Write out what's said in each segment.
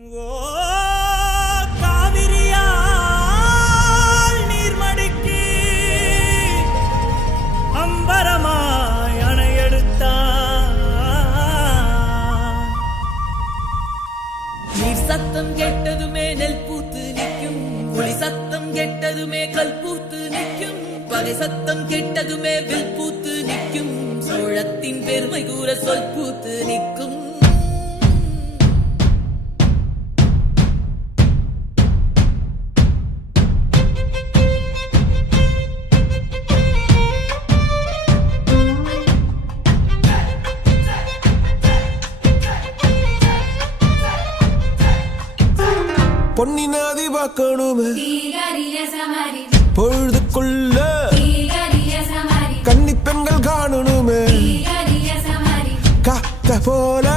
சத்தம் கேட்டதுமே நெல் பூத்து நிற்கும். ஒளி சத்தம் கேட்டதுமே கல் பூத்து நிற்கும். பகை சத்தம் கேட்டதுமே வில் பூத்து நிற்கும். சோழத்தின் பெருமை கூற சொல் பூத்து நிற்கும். பொன்னி நாதி பார்க்கணுமே. பொழுதுக்குள்ள கன்னி பெண்கள் காணணுமே. போல.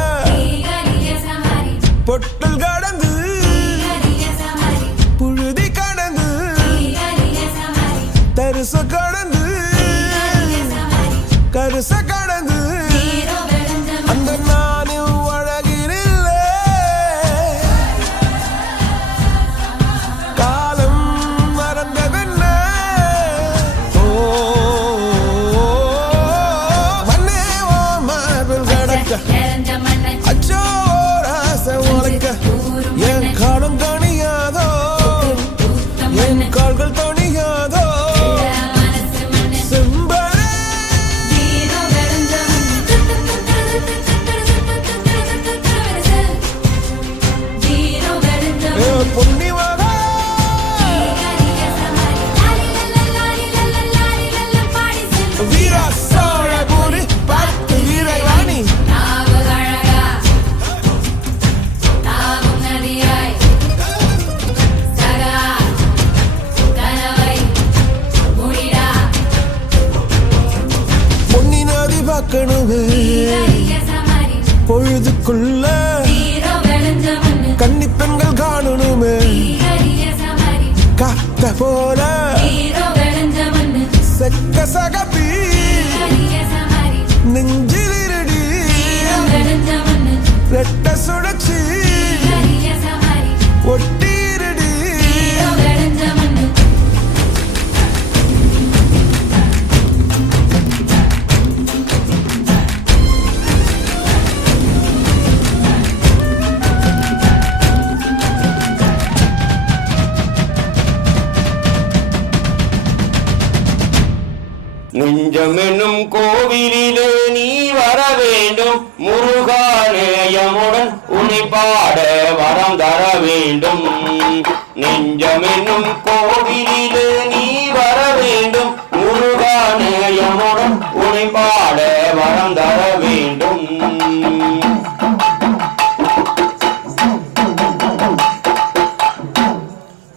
Cause I got the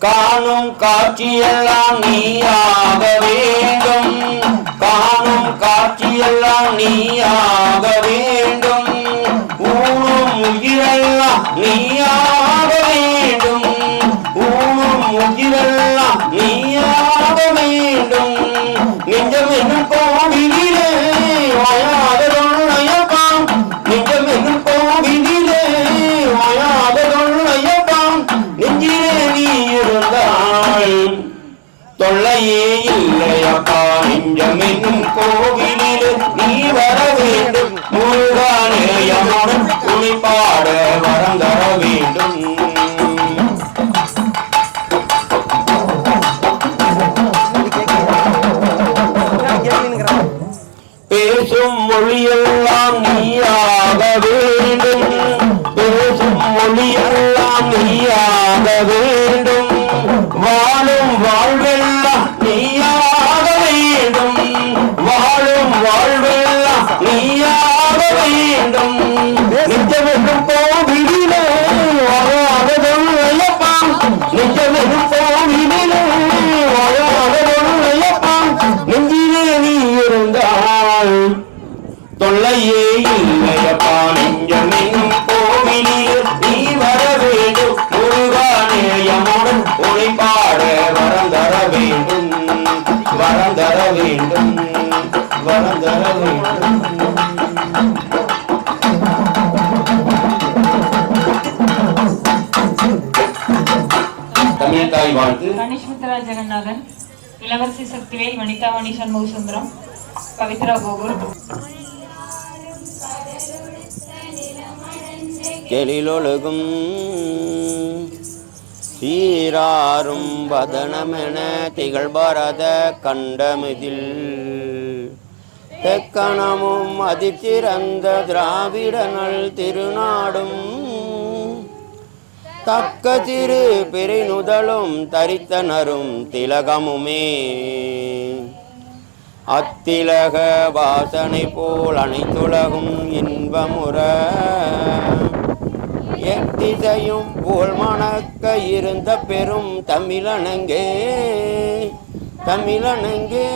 காணும் காட்சியெல்லாம் நீயாக வேண்டும். காணும் காட்சியெல்லாம் நீயாக சாரா இளவரசி சக்திவேல் வனிதாமணி சண்முக சுந்தரம் பவித்ரா கோகுல் எழிலொழுகும் சீராரும் வதனமென திகழ் பாரத கண்டமிதில் தெக்கணமும் அதிர்ச்சிறந்த திராவிடனல் திருநாடும் தக்க திரு பெருநுதலும் தரித்தனரும் திலகமுமே. அத்திலக வாசனை போல் அனைத்துலகும் இன்பமுற. எத்திசையும் போல் மணக்க இருந்த பெரும் தமிழனங்கே. தமிழனங்கே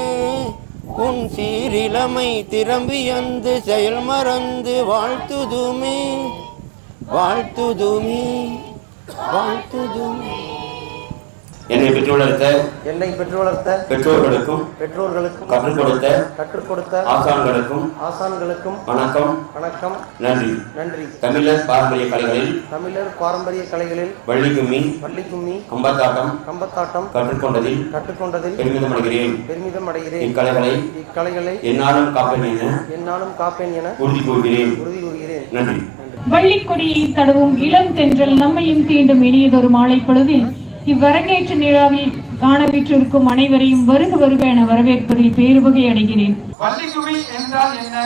உன் சீரிலமை திரும்பியந்து செயல் மறந்து வாழ்த்துதுமே. வாழ்த்துதுமே. வாழ்த்துதுமே என்னை பெற்று வளர்த்த என்னை பெற்று வளர்த்த பெற்றோர்களுக்கும் பெற்றோர்களுக்கும் கற்றுக் கொடுத்த கற்றுக் கொடுத்த ஆசான்களுக்கும் ஆசான்களுக்கும் வணக்கம். வணக்கம். நன்றி. நன்றி. தமிழர் பாரம்பரிய கலைகளில் தமிழர் பாரம்பரிய கலைகளில் வள்ளிக்கும்மி வள்ளிக்கும்மி கம்பத்தாட்டம் கம்பத்தாட்டம் கற்றுக்கொண்டதில் கற்றுக்கொண்டதில் பெருமிதம் அடைகிறேன் பெருமிதம் அடைகிறேன். இக்கலைகளை இக்கலைகளை என்னாலும் காப்பேன் என என்னாலும் காப்பேன் என உறுதி கூறுகிறேன். உறுதி கூறுகிறேன். நன்றி. வள்ளிக்கொடியை தடவும் இளம் தென்றல் நம்மையும் தீண்டும் இனியதொரு மாலை பொழுதில் இவ்வரங்கேற்ற நிழாவில் காண பெற்றிருக்கும் அனைவரையும் வருக வருக என வரவேற்பதில் பேருவகை அடைகிறேன். வள்ளிக்குமி என்றால் என்ன?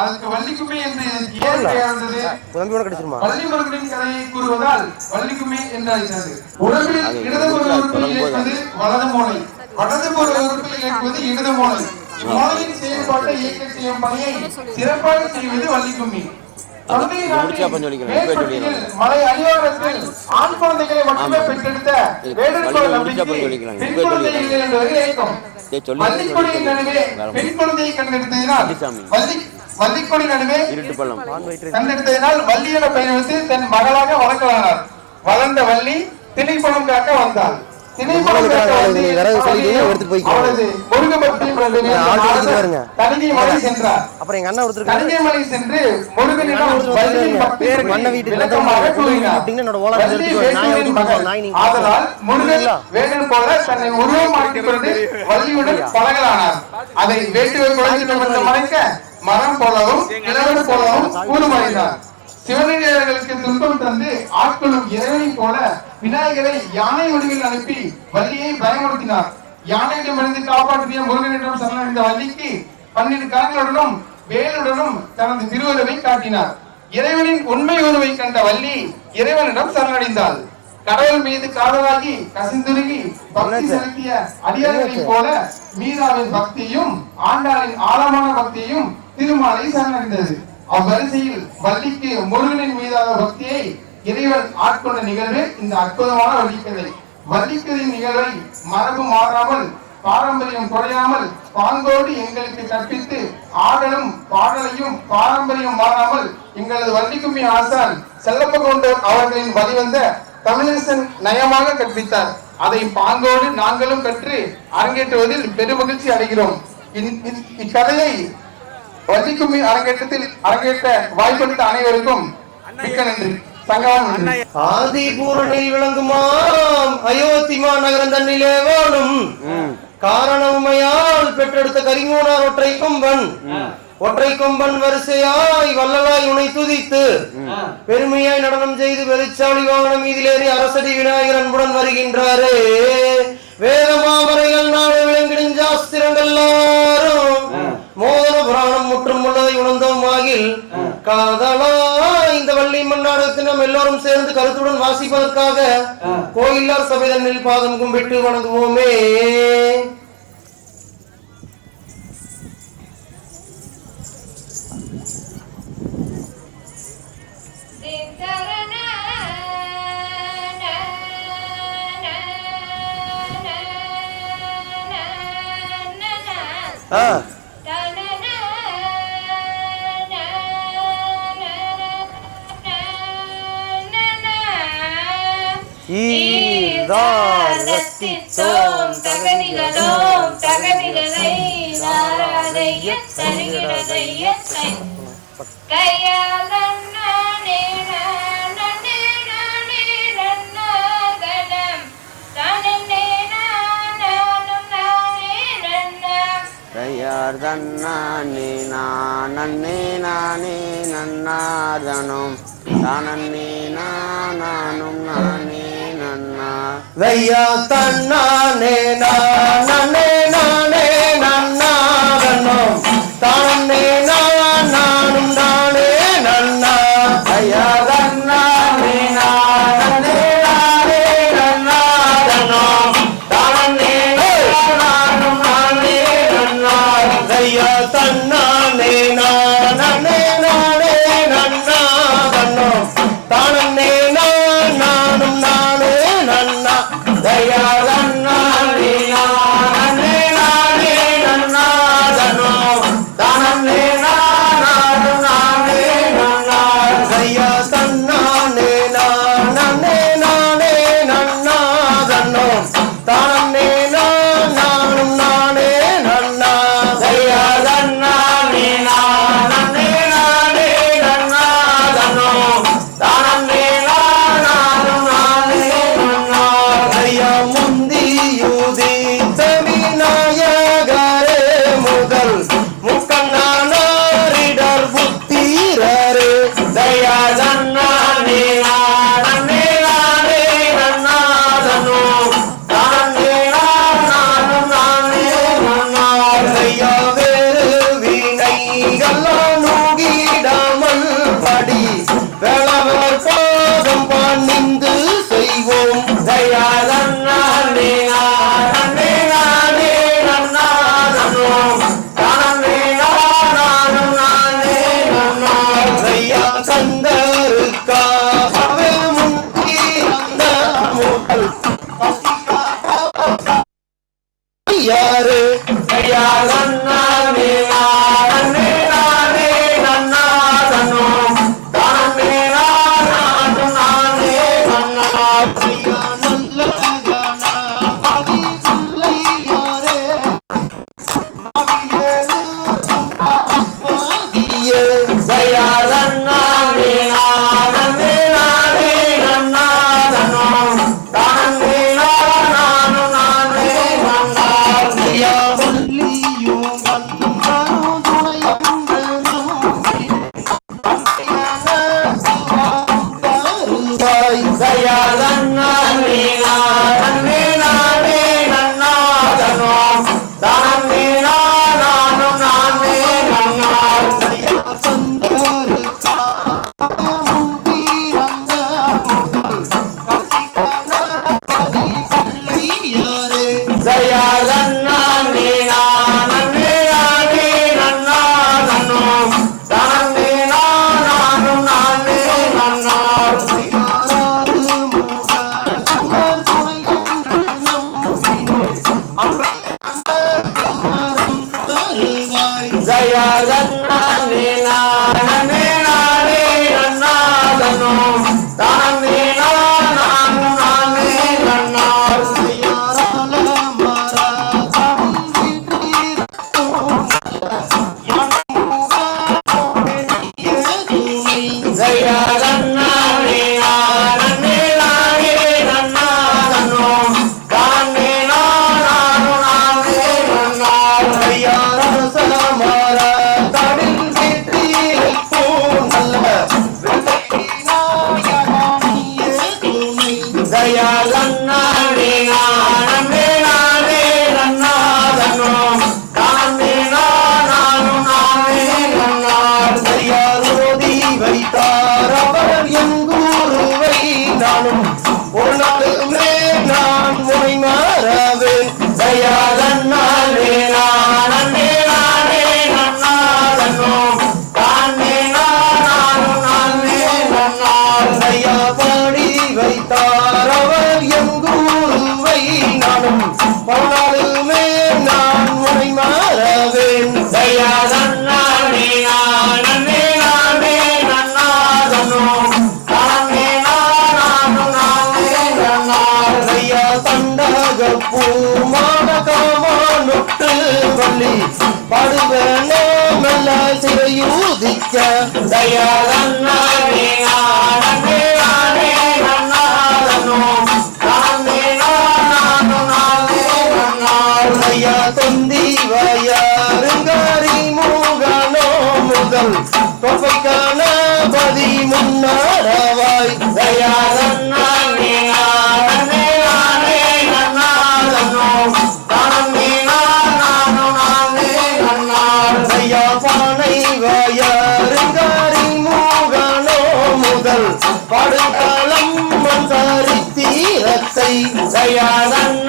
அதற்கு வள்ளிக்குமி என்று ஏன் பெயர் வந்தது? நம்பி உனக்கு கிடைச்சிருமா? வள்ளி மருந்தின் கதையை கூறுவதால் வள்ளிக்குமி என்றாகிறது உடம்பில் இடதுபுற உறுப்பில் இயக்குவது வலது மூளை. வலதுபுற உறுப்பில் இயக்குவது இடது மூளை. மூளையின் செயல்பாட்டை இயக்க செய்யும் பணியை சிறப்பாக செய்வது மேற்பகுதியில் மலை அடிவாரத்தில் ஆண் குழந்தைகளை மட்டுமே பெற்றெடுத்த கண்டெடுத்ததினால் வள்ளி வள்ளிக்கொடி நடுவே கண்டெடுத்ததினால் வள்ளி என பெயர் வைத்து தன் மகளாக வளர்க்கலானார் வளர்ந்த வள்ளி திணைப்பணம் காக்க வந்தாள். மலை சென்றார். அப்புறம் எங்க அண்ணா ஒருத்தர் மண்ணை வீட்டுக்கு என்னோட ஓலை எடுத்துட்டு அதை வேட்டுவை வந்து மறைக்க மரம் போலவும் கிழவன் போலவும் கூறுமறைந்தார் சிவனடியார்களுக்கு துன்பம் தந்து ஆட்களும் இறைவனை போல விநாயகரை யானை வடிவில் அனுப்பி வள்ளியை பயமுறுத்தினார். யானையிடமிருந்து காப்பாற்றிய முருகனிடம் சரணடைந்த வள்ளிக்கு பன்னிரு கரங்களுடனும் வேலுடனும் தனது திருவுருவை காட்டினார். இறைவனின் உண்மை உருவை கண்ட வள்ளி இறைவனிடம் சரணடைந்தாள். கடவுள் மீது காதலாகி கசிந்துருகி பக்தி செலுத்திய அடியார்களைப் போல மீராவின் பக்தியும் ஆண்டாளின் ஆழமான பக்தியும் திருமாலை சரணடைந்தது. அவ்வரிசையில் வள்ளிக்கு முருகனின் மீதான பக்தியை இறைவன் ஆட்கொண்ட நிகழ்வு இந்த அற்புதமான வள்ளிக்கதை. வள்ளிக்கதையின் நிகழ்வை மரபு மாறாமல் பாரம்பரியம் குறையாமல் பாங்கோடு எங்களுக்கு கற்பித்து ஆடலும் பாடலையும் பாரம்பரியம் மாறாமல் எங்களது வள்ளிக்கும்மி ஆசான் செல்லப்ப அவர்களின் வழிவந்த தமிழரசன் நயமாக கற்பித்தார். அதை பாங்கோடு நாங்களும் கற்று அரங்கேற்றுவதில் பெருமகிழ்ச்சி அடைகிறோம். இக்கதையை வள்ளிக்கும்மி அரங்கேற்றத்தில் அரங்கேற்ற வாய்ப்பளித்த அனைவருக்கும் மிக்க நன்றி. சங்கமம் நன்றி ஆதிபூரணில் விளங்குமாம் அயோத்திமா நகரம் தன்னிலே வாழும். காரணமையால் பெற்றெடுத்த கரிமூனார் ஒற்றை கொம்பன். ஒற்றை கொம்பன் வரிசையாய் வள்ளலாய் உனை துதித்து பெருமையாய் நடனம் செய்து வெளிச்சாலி வாகனம் மீதிலேறி அரசடி விநாயகர் அன்புடன் வருகின்றாரே. வேதமாமரைகள் நாடு விளங்கிடும் சாஸ்திரங்கள் எல்லாரும் மோதன புராணம் முற்றும் உள்ளதை உணர்ந்தோம் ஆகில் காதலா இந்த வள்ளி மன்னாடத்தை நாம் எல்லோரும் சேர்ந்து கருத்துடன் வாசிப்பதற்காக கோயிலார் சபை தன்னில் பாதம் கும்பிட்டு வணங்குவோமே ஆ, ஈதாரசித்தோம் தகதிகளோம் தகதிகளை நாராதைய தருகிறதைய கையாளே தன்னானே நானே நானே நன்னாதனும் தானன்னே நன்னா தையா தன்னானே நானே நானே தொகைக்கானபதி முன்னாரவாய் தயாரண்ணா தயா பாடும் காலம் மன்சாரி தீரத்தை தயாரன்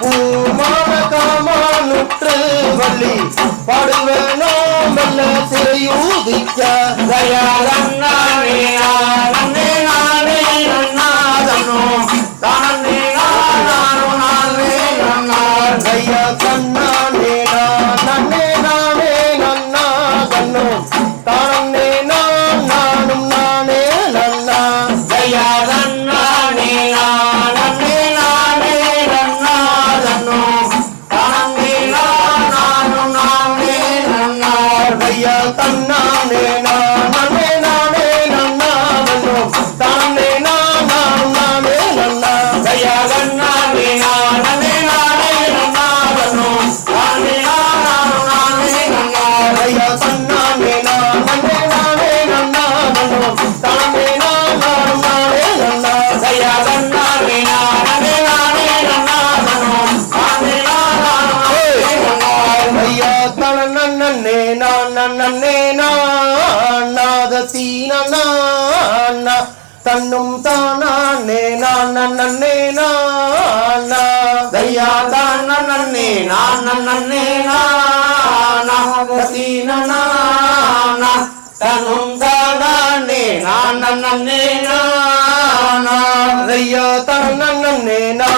பூமான காமானுற்று மெல்ல சிறையூதிக்க தயாரண்ணா నన్నేనా నా హసీననా నా తనుం దానే నా నన్నేనా నా రయ్యో తన నన్నేనా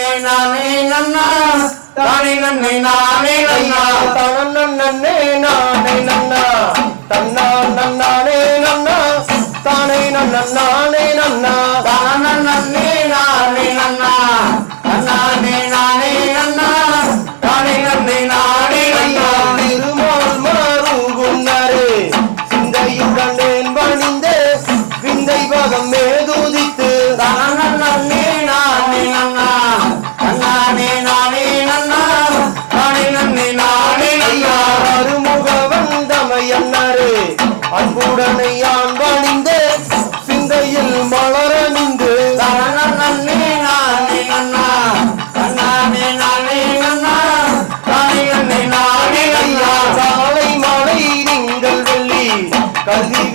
நன்னே நானே நன்னா. தானே நன்னே நானே நன்னா. தான நன்னே. Brasil!